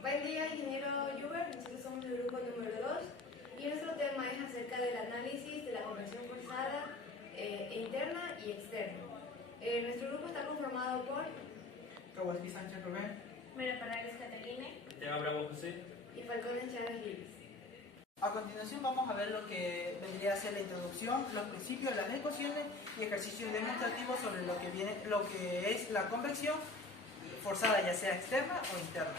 Buen día, ingeniero Yuber. Nosotros somos el grupo número 2 y nuestro tema es acerca del análisis de la conversión forzada interna y externa. Nuestro grupo está conformado por Kawasaki Sánchez Rubén, Mira Parales Catalina Esteban Bravo José y Falcón Chávez Giles. A continuación vamos a ver lo que vendría a ser la introducción, los principios, las ecuaciones y ejercicios demostrativos sobre lo que es la convección forzada, ya sea externa o interna.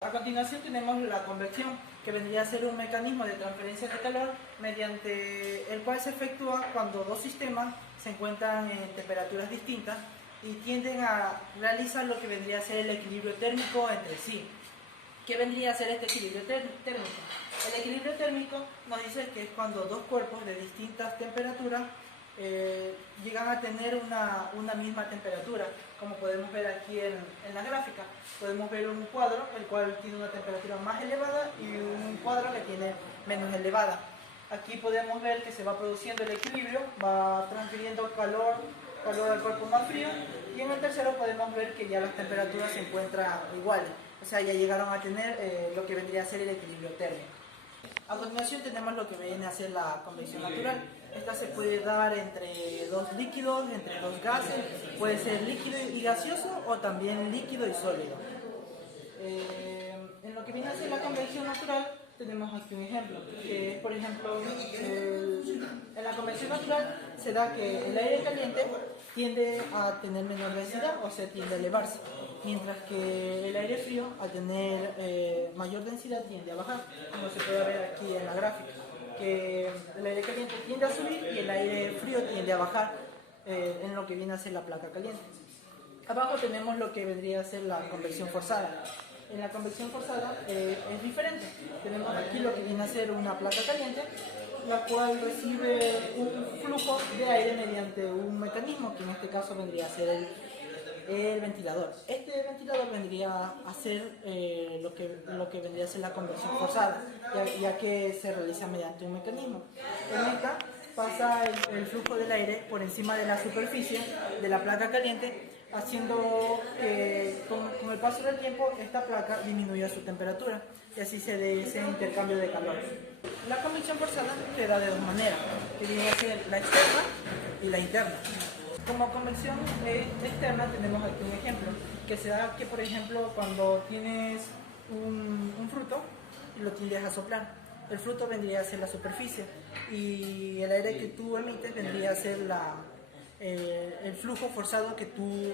A continuación tenemos la convección, que vendría a ser un mecanismo de transferencia de calor mediante el cual se efectúa cuando dos sistemas se encuentran en temperaturas distintas y tienden a realizar lo que vendría a ser el equilibrio térmico entre sí. ¿Qué vendría a ser este equilibrio térmico? El equilibrio térmico nos dice que es cuando dos cuerpos de distintas temperaturas llegan a tener una misma temperatura, como podemos ver aquí en la gráfica. Podemos ver un cuadro, el cual tiene una temperatura más elevada y un cuadro que tiene menos elevada. Aquí podemos ver que se va produciendo el equilibrio, va transfiriendo calor al cuerpo más frío, y en el tercero podemos ver que ya las temperaturas se encuentran iguales, o sea, ya llegaron a tener lo que vendría a ser el equilibrio térmico. A continuación tenemos lo que viene a ser la convección natural. Esta se puede dar entre dos líquidos, entre dos gases, puede ser líquido y gaseoso o también líquido y sólido. En lo que viene a ser la convección natural tenemos aquí un ejemplo, que es por ejemplo, en la convección natural se da que el aire caliente tiende a tener menor densidad, o sea, tiende a elevarse, mientras que el aire frío, al tener mayor densidad, tiende a bajar, como se puede ver aquí en la gráfica, que el aire caliente tiende a subir y el aire frío tiende a bajar en lo que viene a ser la placa caliente. Abajo tenemos lo que vendría a ser la convección forzada. En la convección forzada es diferente. Tenemos aquí lo que viene a ser una placa caliente, la cual recibe un flujo de aire mediante un mecanismo, que en este caso vendría a ser el ventilador. Este ventilador vendría a ser lo que vendría a ser la convección forzada, ya que se realiza mediante un mecanismo. En esta pasa el flujo del aire por encima de la superficie de la placa caliente, haciendo que con el paso del tiempo esta placa disminuya su temperatura y así se dé ese intercambio de calor. La convección forzada se da de dos maneras, que viene a ser la externa y la interna. Como convección externa tenemos aquí un ejemplo, que se da que por ejemplo cuando tienes un fruto y lo tiendes a soplar, el fruto vendría a ser la superficie y el aire que tú emites vendría a ser el flujo forzado que tú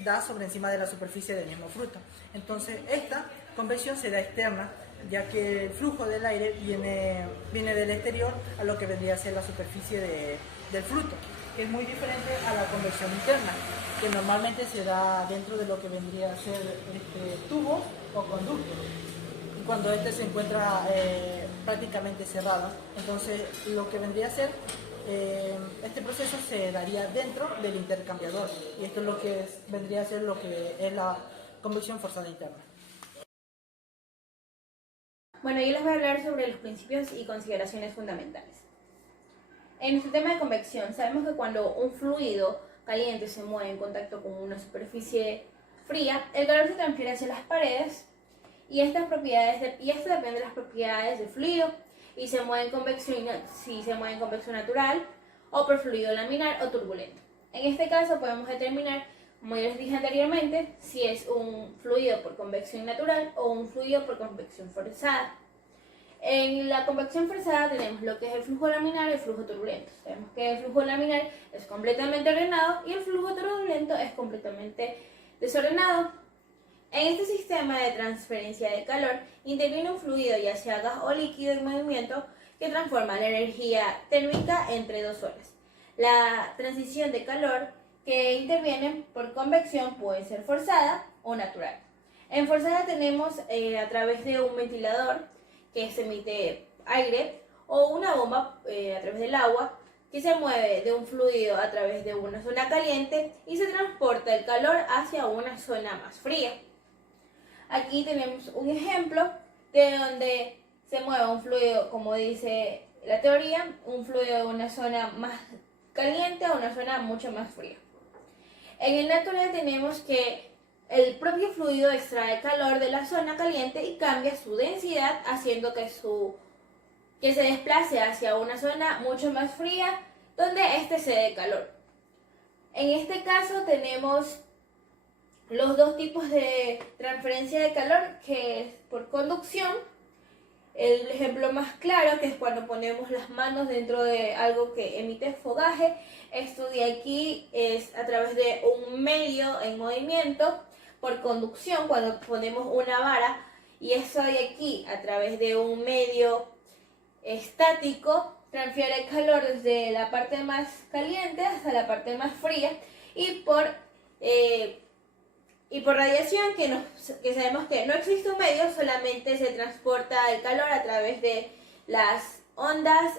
das sobre encima de la superficie del mismo fruto. Entonces esta convección se da externa, ya que el flujo del aire viene del exterior a lo que vendría a ser la superficie del fruto, que es muy diferente a la convección interna, que normalmente se da dentro de lo que vendría a ser tubos o conductos, y cuando este se encuentra prácticamente cerrado. Entonces lo que vendría a ser este proceso se daría dentro del intercambiador, y esto es lo que vendría a ser lo que es la convección forzada interna. Bueno, yo les voy a hablar sobre los principios y consideraciones fundamentales. En nuestro tema de convección, sabemos que cuando un fluido caliente se mueve en contacto con una superficie fría, el calor se transfiere hacia las paredes y esto depende de las propiedades del fluido y se mueve en convección, si se mueve en convección natural o por fluido laminar o turbulento. En este caso podemos determinar, como ya les dije anteriormente, si es un fluido por convección natural o un fluido por convección forzada. En la convección forzada tenemos lo que es el flujo laminar y el flujo turbulento. Sabemos que el flujo laminar es completamente ordenado y el flujo turbulento es completamente desordenado. En este sistema de transferencia de calor interviene un fluido, ya sea gas o líquido en movimiento, que transforma la energía térmica entre dos olas. La transición de calor que interviene por convección puede ser forzada o natural. En forzada tenemos a través de un ventilador que se emite aire o una bomba a través del agua que se mueve de un fluido a través de una zona caliente y se transporta el calor hacia una zona más fría. Aquí tenemos un ejemplo de donde se mueve un fluido, como dice la teoría, un fluido de una zona más caliente a una zona mucho más fría. En el natural tenemos que el propio fluido extrae calor de la zona caliente y cambia su densidad, haciendo que se desplace hacia una zona mucho más fría, donde éste se dé calor. En este caso tenemos los dos tipos de transferencia de calor, que es por conducción. El ejemplo más claro, que es cuando ponemos las manos dentro de algo que emite fogaje. Esto de aquí es a través de un medio en movimiento. Por conducción, cuando ponemos una vara, y eso de aquí a través de un medio estático, transfiere calor desde la parte más caliente hasta la parte más fría. Y por radiación, que sabemos que no existe un medio, solamente se transporta el calor a través de las ondas.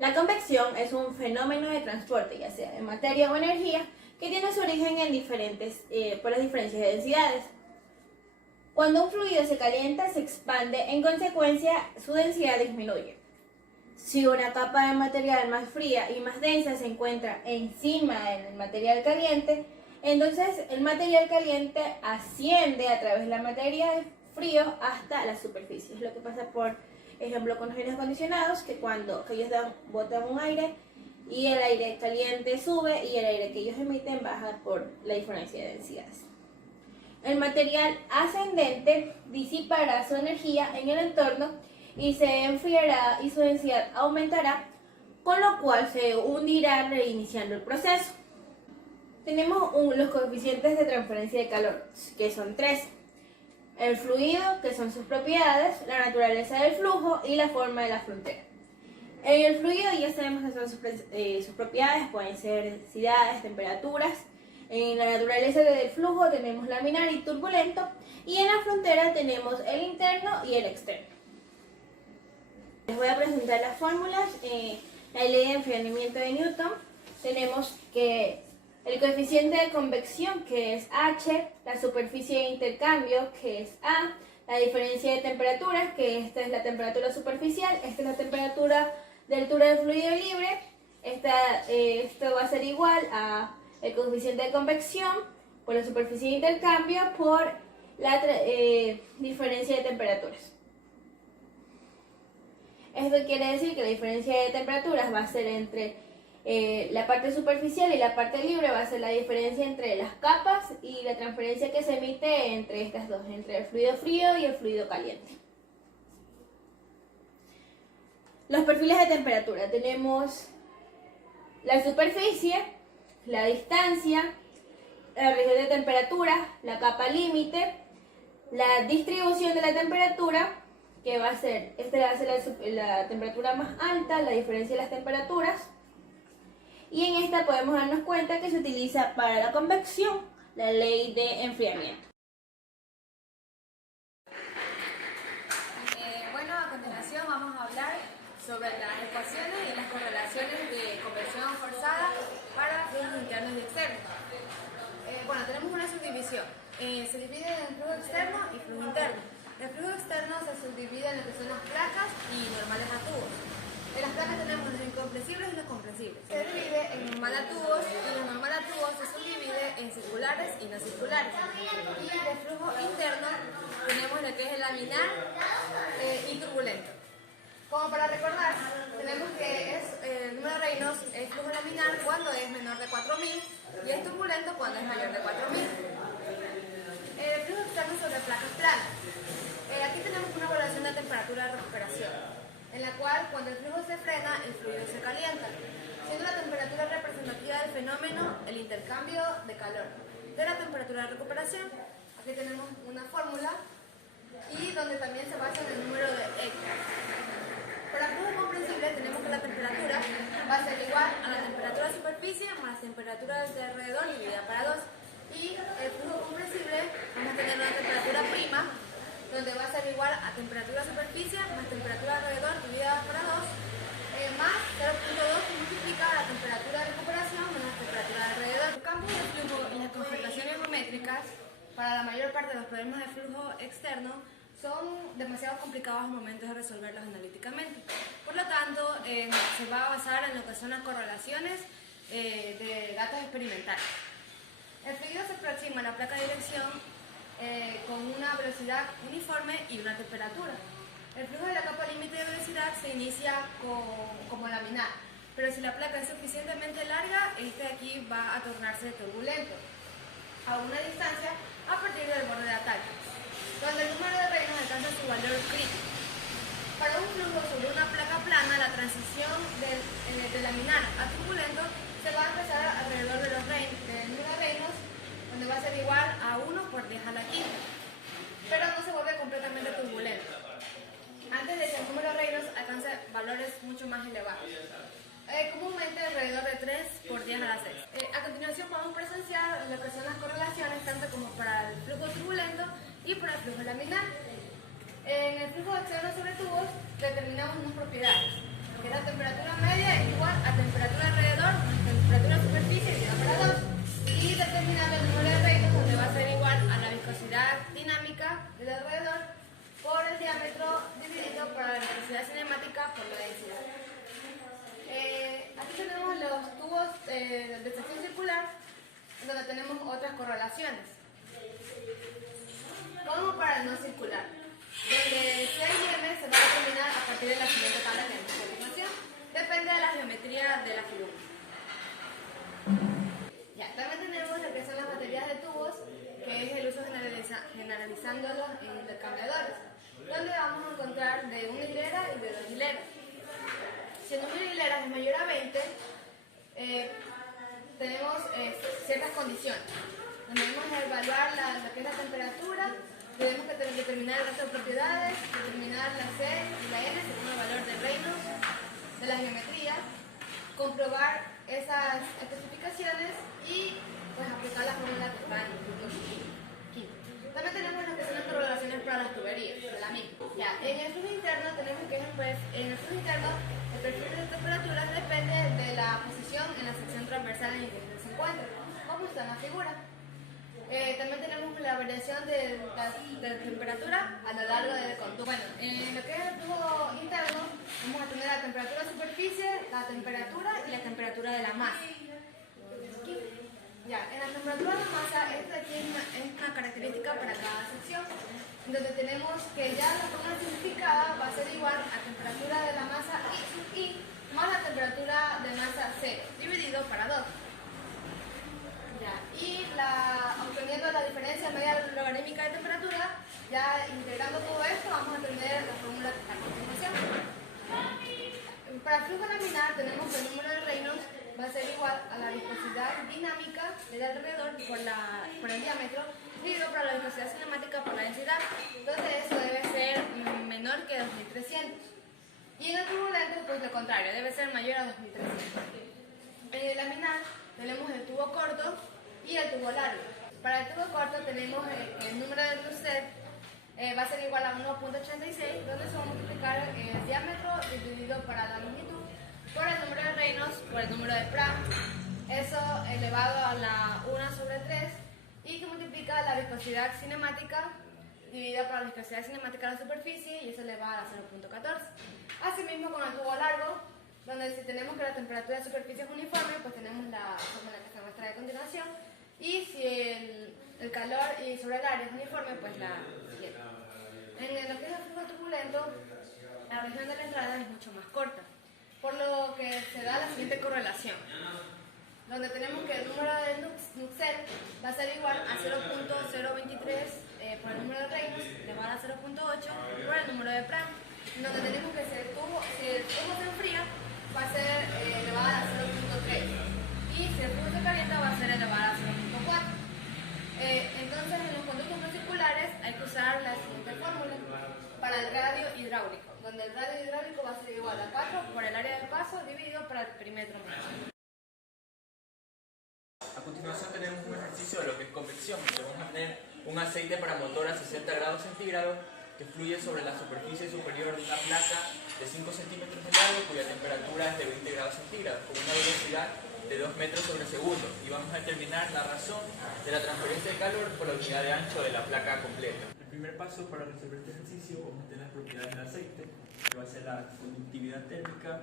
La convección es un fenómeno de transporte, ya sea de materia o energía, que tiene su origen por las diferencias de densidades. Cuando un fluido se calienta, se expande, en consecuencia su densidad disminuye. Si una capa de material más fría y más densa se encuentra encima del material caliente, entonces el material caliente asciende a través de la materia frío hasta la superficie. Es lo que pasa, por ejemplo, con los aires acondicionados, que cuando ellos botan un aire y el aire caliente sube y el aire que ellos emiten baja por la diferencia de densidades. El material ascendente disipará su energía en el entorno y se enfriará y su densidad aumentará, con lo cual se hundirá reiniciando el proceso. Tenemos los coeficientes de transferencia de calor, que son 3. El fluido, que son sus propiedades, la naturaleza del flujo y la forma de la frontera. En el fluido ya sabemos que son sus propiedades, pueden ser densidades, temperaturas. En la naturaleza del flujo tenemos laminar y turbulento, y en la frontera tenemos el interno y el externo. Les voy a presentar las fórmulas. La ley de enfriamiento de Newton, tenemos que el coeficiente de convección, que es H, la superficie de intercambio, que es A, la diferencia de temperaturas, que esta es la temperatura superficial, esta es la temperatura de altura del fluido libre. Esto va a ser igual a el coeficiente de convección por la superficie de intercambio por la diferencia de temperaturas. Esto quiere decir que la diferencia de temperaturas va a ser entre la parte superficial y la parte libre, va a ser la diferencia entre las capas y la transferencia que se emite entre estas dos, entre el fluido frío y el fluido caliente. Los perfiles de temperatura. Tenemos la superficie, la distancia, la región de temperatura, la capa límite, la distribución de la temperatura, que va a ser, la temperatura más alta, la diferencia de las temperaturas. Y en esta podemos darnos cuenta que se utiliza para la convección la ley de enfriamiento. Bueno, a continuación vamos a hablar sobre las ecuaciones y las correlaciones de convección forzada para flujos internos y externos. Bueno, tenemos una subdivisión. Se divide en flujo externo y flujo interno. El flujo externo se subdivide en lo que son las placas y normales a tubos. En las placas tenemos los incompresibles y los compresibles. Se divide en normal a tubos, y los normal a tubos se subdivide en circulares y no circulares. Y de flujo interno tenemos lo que es el laminar y turbulento. Como para recordar, tenemos que el número de Reynolds es flujo laminar cuando es menor de 4000 y es turbulento cuando es mayor de 4000. El flujo externo sobre placas planas. Aquí tenemos una evaluación de temperatura de recuperación, en la cual cuando el flujo se frena, el fluido se calienta, siendo la temperatura representativa del fenómeno el intercambio de calor de la temperatura de recuperación. Aquí tenemos una fórmula y donde también se basa en el número de X. Para flujo comprensible tenemos que la temperatura va a ser igual a la temperatura de superficie más temperatura de alrededor dividida para 2. Y el flujo comprensible vamos a tener una temperatura prima, donde va a ser igual a temperatura de superficie más temperatura de alrededor dividida para 2, más 0.2 que multiplica la temperatura de recuperación menos la temperatura de alrededor. Los campos de flujo y las configuraciones geométricas para la mayor parte de los problemas de flujo externo son demasiado complicados al momento de resolverlos analíticamente. Por lo tanto, se va a basar en lo que son las correlaciones de datos experimentales. El fluido se aproxima a la placa de dirección con una velocidad uniforme y una temperatura. El flujo de la capa límite de velocidad se inicia como laminar, pero si la placa es suficientemente larga, este de aquí va a tornarse turbulento a una distancia a partir del borde de ataque, donde el número de Reynolds alcanza su valor crítico. Para un flujo sobre una placa plana, la transición de laminar a turbulento se va a empezar alrededor de del número de Reynolds, donde va a ser igual a 1 por 10 a la quinta, pero no se vuelve completamente turbulento antes de que el número de Reynolds alcance valores mucho más elevados, comúnmente alrededor de 3 por 10 a la 6. A continuación podemos presenciar lo que son las correlaciones tanto como para el flujo turbulento y para el flujo laminar. En el flujo externo sobre tubos determinamos unas propiedades, que la temperatura media es igual a temperatura alrededor, temperatura superficie dividida para 2, y determinamos el número de Reynolds, donde va a ser igual a la viscosidad dinámica del alrededor por el diámetro dividido por la viscosidad cinemática por la densidad. Aquí tenemos los tubos de sección circular, donde tenemos otras correlaciones, como para el no circular, donde C y M se va a determinar a partir de la siguiente tabla que tenemos a continuación. Depende de la geometría de la figura. También tenemos lo que son las baterías de tubos, que es el uso generalizando los intercambiadores, donde vamos a encontrar de una hilera y de 2 hileras. Si el número de hileras es mayor a 20, tenemos ciertas condiciones, donde debemos evaluar lo que es la temperatura, tenemos que determinar el resto de propiedades, determinar la C y la N según el valor de Reynolds de la geometría, comprobar esas especificaciones y pues aplicar la fórmula que va en el punto 15. También tenemos lo que son las correlaciones para las tuberías, de la misma. En el flujo interno tenemos que en el flujo interno el perfil de temperaturas depende de la posición en la sección transversal en que se encuentra, como está en la figura. También tenemos la variación de temperatura a lo largo del conducto. Bueno, en lo que es el flujo interno, vamos a tener la temperatura de superficie, la temperatura y la temperatura de la masa. En la temperatura de la masa, esta aquí es una característica para cada sección, donde tenemos que ya la forma simplificada va a ser igual a temperatura de la masa I más la temperatura de masa C, dividido para 2. Y obteniendo la diferencia media logarítmica de temperatura, ya integrando todo esto, vamos a tener la fórmula que está a continuación. Para el flujo laminar tenemos que el número de Reynolds va a ser igual a la viscosidad dinámica del alrededor por el diámetro, dividido por la viscosidad cinemática por la densidad. Entonces eso debe ser menor que 2300. Y en el turbulento, pues lo contrario, debe ser mayor a 2300. En el laminar tenemos el tubo corto y el tubo largo. Para el tubo corto tenemos el número de Cruzet va a ser igual a 1.86, donde se va a multiplicar el diámetro dividido para la longitud por el número de Reynolds por el número de Pratt, eso elevado a la 1 sobre 3, y que multiplica la viscosidad cinemática dividida por la viscosidad cinemática de la superficie, y eso elevado a 0.14. Asimismo con el tubo largo, donde si tenemos que la temperatura de superficie es uniforme, pues tenemos la fórmula que se muestra a continuación, y si el calor y sobre el área es uniforme, pues la siguiente. En lo que es el flujo turbulento, la región de la entrada es mucho más corta, por lo que se da la siguiente correlación, donde tenemos que el número de Nuxel va a ser igual a 0.023 por el número de Reynolds, elevado a 0.8 por el número de Pratt, donde tenemos que si el tubo se enfría, va a ser elevada a 0.3, y si el tubo se calienta va a ser elevada a 0.4. Entonces en los conductos no circulares hay que usar la siguiente fórmula para el radio hidráulico, donde el radio hidráulico va a ser igual a 4 por el área del paso dividido por el perímetro medio. A continuación tenemos un ejercicio de lo que es convección, donde vamos a tener un aceite para motor a 60 grados centígrados que fluye sobre la superficie superior de una placa de 5 centímetros de largo cuya temperatura es de 20 grados centígrados con una velocidad de 2 metros sobre segundo, y vamos a determinar la razón de la transferencia de calor por la unidad de ancho de la placa completa. El primer paso para resolver este ejercicio vamos a tener las propiedades del aceite, que va a ser la conductividad térmica,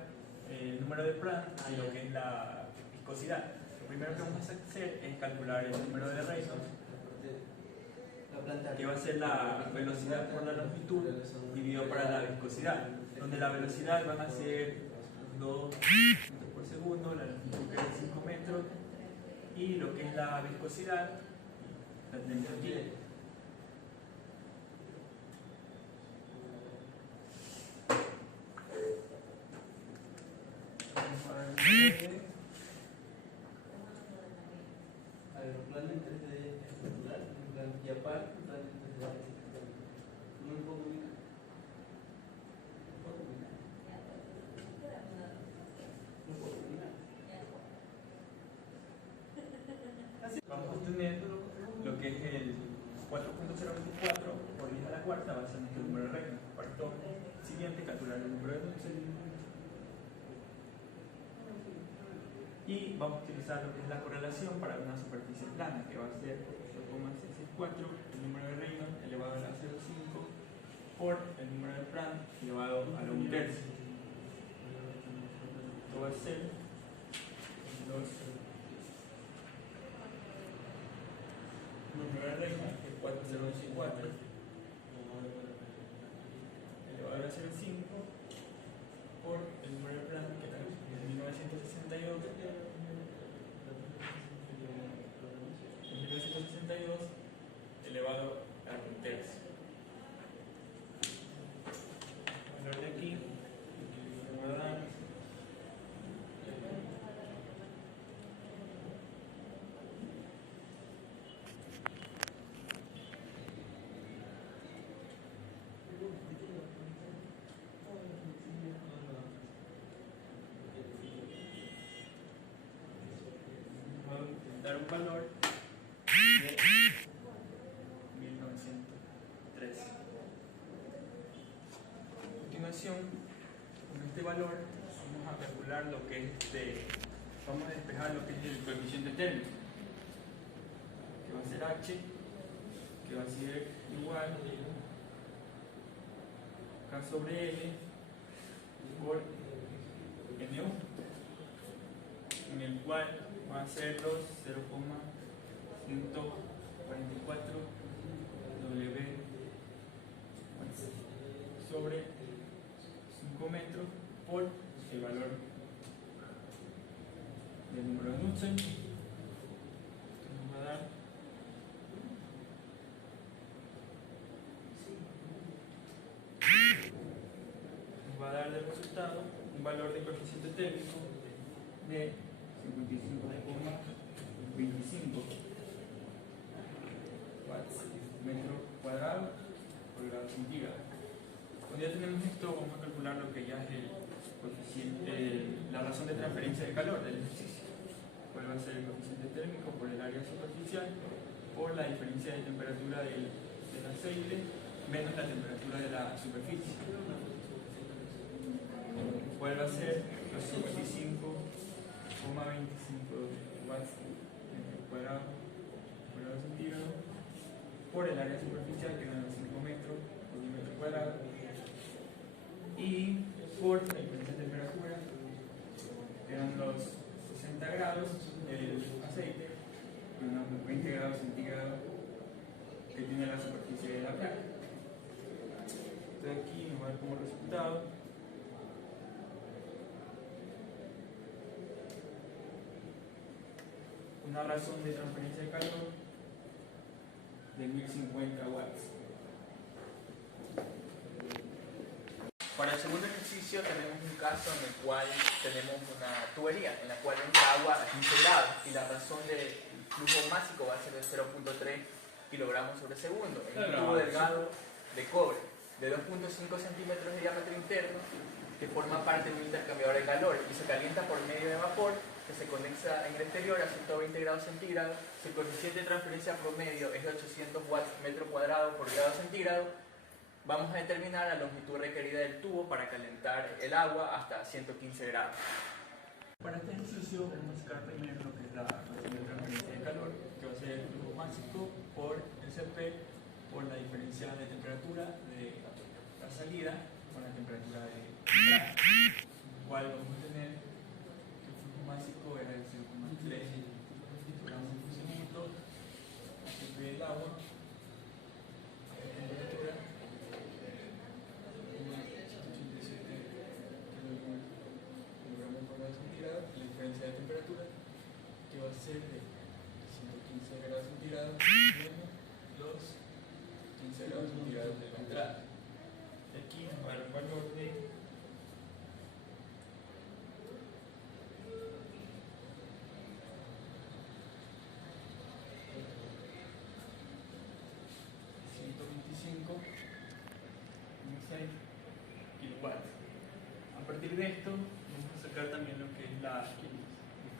el número de Pratt y lo que es la viscosidad. Lo primero que vamos a hacer es calcular el número de Reynolds, que va a ser la velocidad por la longitud dividido para la viscosidad, donde la velocidad van a ser 2 metros por segundo, la longitud que es 5 metros, y lo que es la viscosidad la tenemos aquí. Vamos a ver Aeroplano en 3D espectacular, y aparte, un plan en 3D espectacular. No puedo combinar. No puedo combinar. No puedo combinar. vamos a obtener lo que es el 4.024 por 10 a la cuarta, va a ser nuestro número de Reynolds. Para esto siguiente, calcular el número de Knudsen. Y vamos a utilizar lo que es la correlación para una superficie plana, que va a ser 0,664, el número de Reynolds elevado a la 0,5 por el número de Planck elevado a la 1 tercio. Esto va a ser 2. Número de Reynolds es 4024 elevado a la 0,5 por el número de Planck, que era 1962 elevado a 1 tercio. El valor de aquí me va a dar 1903. A continuación, con este valor vamos a calcular lo que es vamos a despejar lo que es el coeficiente térmico, que va a ser H, que va a ser igual K sobre L por M1, en el cual va a ser los 0,144 W sobre 5 metros por el valor del número de Knudsen, que nos va a dar de resultado un valor de coeficiente térmico de 55,25 watts metro cuadrado por grado centígrado. Cuando ya tenemos esto, vamos a calcular lo que ya es el coeficiente, la razón de transferencia de calor del ejercicio, cuál va a ser el coeficiente térmico por el área superficial por la diferencia de temperatura del aceite menos la temperatura de la superficie, cuál va a ser los 55,25 watts metro cuadrado por grado centígrado por el área superficial, que eran los 5 metros por metro cuadrado, y por la diferencia de temperatura, que eran los 60 grados del aceite, y unos 20 grados centígrados que tiene la superficie de la placa. Entonces aquí nos va a dar como resultado una razón de transferencia de calor de 1050 watts. Para el segundo ejercicio tenemos un caso en el cual tenemos una tubería en la cual entra agua a 15 grados y la razón del flujo másico va a ser de 0,3 kilogramos sobre segundo en un tubo delgado de cobre de 2,5 centímetros de diámetro interno que forma parte de un intercambiador de calor y se calienta por medio de vapor que se condensa en el exterior a 120 grados centígrados. Si el coeficiente de transferencia promedio es de 800 watts metro cuadrado por grado centígrado, vamos a determinar la longitud requerida del tubo para calentar el agua hasta 115 grados. Para este ejercicio vamos a sacar primero lo que es la razón de transferencia de calor, que va a ser el flujo máximo por el CP por la diferencia de temperatura de la salida con la temperatura de entrada, cual vamos a tener que el flujo máximo era de 0,3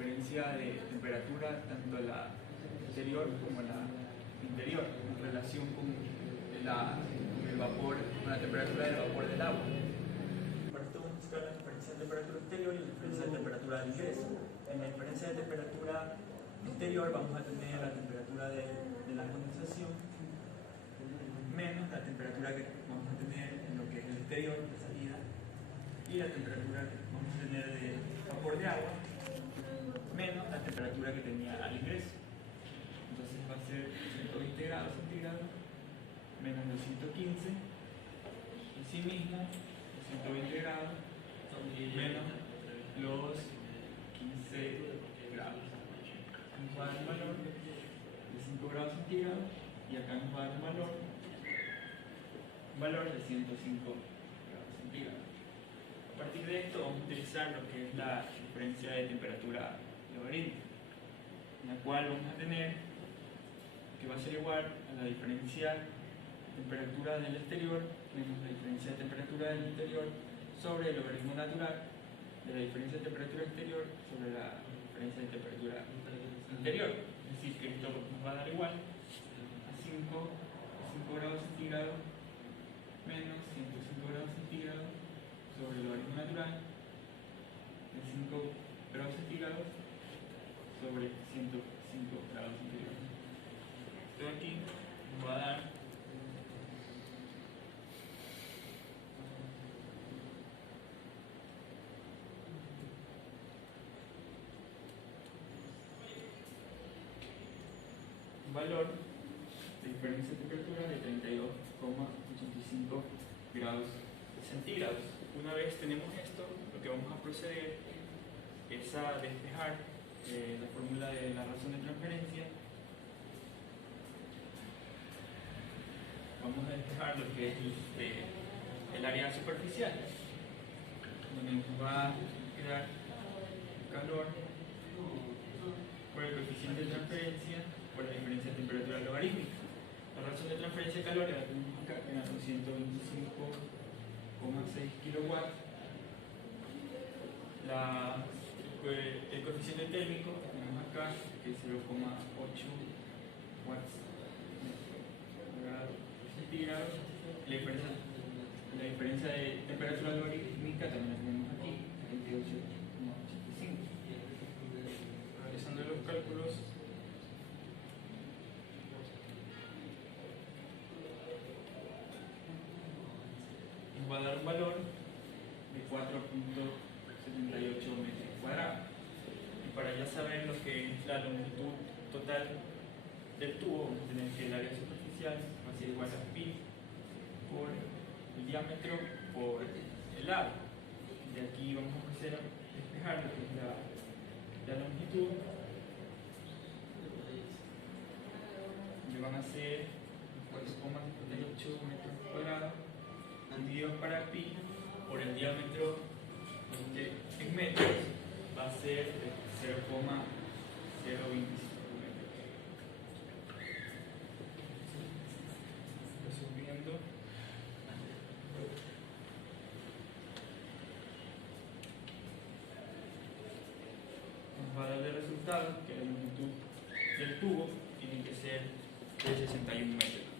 diferencia de temperatura tanto la exterior como la interior en relación con el vapor, con la temperatura del vapor del agua. Para esto vamos a buscar la diferencia de temperatura exterior y la diferencia de temperatura de ingreso. En la diferencia de temperatura exterior vamos a tener la temperatura de la condensación menos la temperatura que vamos a tener en lo que es el exterior, de salida, y la temperatura que vamos a tener de vapor de agua menos la temperatura que tenía al ingreso. Entonces va a ser 120 grados centígrados menos los 115, en sí mismo los 120 grados menos los 15 grados. Nos va a dar un valor de 5 grados centígrados y acá nos va a dar un valor de 105 grados centígrados. A partir de esto vamos a utilizar lo que es la diferencia de temperatura logarítmica, en la cual vamos a tener que va a ser igual a la diferencia de temperatura del exterior menos la diferencia de temperatura del interior sobre el logaritmo natural de la diferencia de temperatura exterior sobre la diferencia de temperatura interior. Es decir, que esto nos va a dar igual a 5 grados centígrados menos 105 grados centígrados sobre el logaritmo natural de 5 grados centígrados sobre 105 grados centígrados. Esto de aquí nos va a dar un valor de diferencia de temperatura de 32,85 grados centígrados. Una vez tenemos esto, lo que vamos a proceder es a despejar la fórmula de la razón de transferencia. Vamos a despejar lo que es el área superficial, donde nos va a quedar calor por el coeficiente de transferencia por la diferencia de temperatura logarítmica. La razón de transferencia de calor la tenemos acá, que son 125,6 kilowatts. El coeficiente térmico que tenemos acá, que es 0,8 watts centígrados. La diferencia de temperatura logarítmica también la tenemos aquí, 28,85. Realizando los cálculos, nos va a dar un valor de 4,78 metros cuadrados. Y para ya saber lo que es la longitud total del tubo, vamos a tener que el área superficial va a ser igual a pi por el diámetro por el lado. De aquí vamos a proceder a despejar lo que es la longitud, que van a ser 4,78 metros cuadrados divididos para pi por el diámetro en metros, va a ser 0,025 metros. Resumiendo, nos va a dar el resultado que la longitud del tubo tiene que ser de 61 metros.